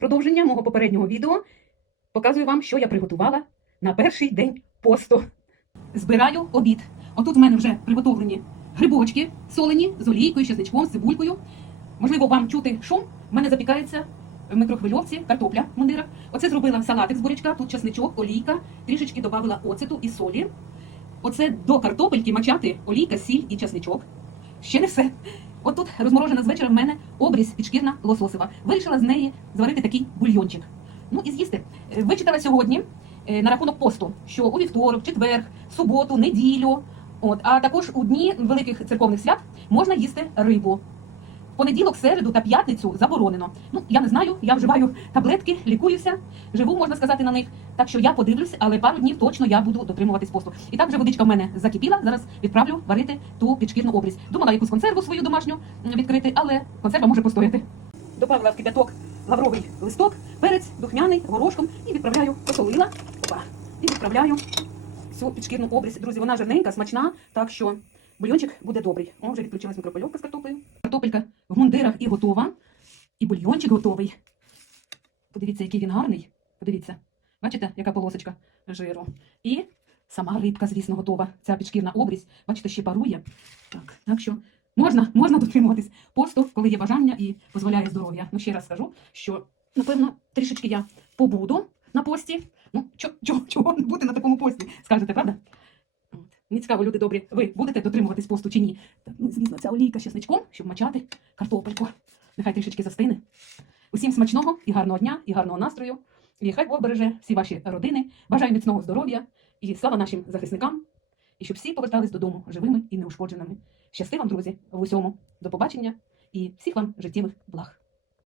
Продовження мого попереднього відео показую вам, що я приготувала на перший день посту. Збираю обід. Отут в мене вже приготовлені грибочки солені з олійкою, чесничком, з цибулькою. Можливо, вам чути шум. В мене запікається в микрохвильовці картопля в мундирах. Оце зробила салатик з бурячка, тут чесничок, олійка, трішечки додавала оцету і солі. Оце до картопельки мачати олійка, сіль і чесничок. Ще не все. От тут розморожена з вечора в мене обріз підшкірна лососева. Вирішила з неї зварити такий бульйончик. Ну і з'їсти. Е, Вичитала сьогодні е, на рахунок посту, що у вівторок, четвер, суботу, неділю, от, а також у дні великих церковних свят можна їсти рибу. Понеділок, середу та п'ятницю заборонено. Ну, я не знаю, я вживаю таблетки, лікуюся, живу, можна сказати, на них. Так що я подивлюсь, але пару днів точно я буду дотримуватись посту. І так вже водичка в мене закипіла. Зараз відправлю варити ту підшкірну обрізь. Думала якусь консерву свою домашню відкрити, але консерва може постояти. Добавила в кипяток лавровий листок, перець, духмяний, горошком і відправляю, посолила. Опа, і відправляю цю підшкірну обрізь. Друзі, вона жирненька, смачна, так що бульйончик буде добрий. О, вже відключилась мікропольовка з картоплею. Картопелька в мундирах і готова. І бульйончик готовий. Подивіться, який він гарний. Подивіться. Бачите, яка полосочка жиру. І сама рибка, звісно, готова. Ця підшкірна обрізь. Бачите, ще парує. Так, так що можна, можна дотримуватись посту, коли є бажання і дозволяє здоров'я. Ну, ще раз скажу, що, напевно, трішечки я побуду на пості. Ну, чо, чо, чого не бути на такому пості, скажете, правда? Мені цікаво, люди добрі, ви будете дотримуватись посту чи ні? Ну, звісно, ця олійка з чесничком, щоб мачати картопельку. Нехай трішечки застине. Усім смачного і гарного дня, і гарного настрою. І хай Бог береже всі ваші родини. Бажаю міцного здоров'я і слава нашим захисникам. І щоб всі повертались додому живими і неушкодженими. Щасти вам, друзі, в усьому. До побачення і всіх вам життєвих благ.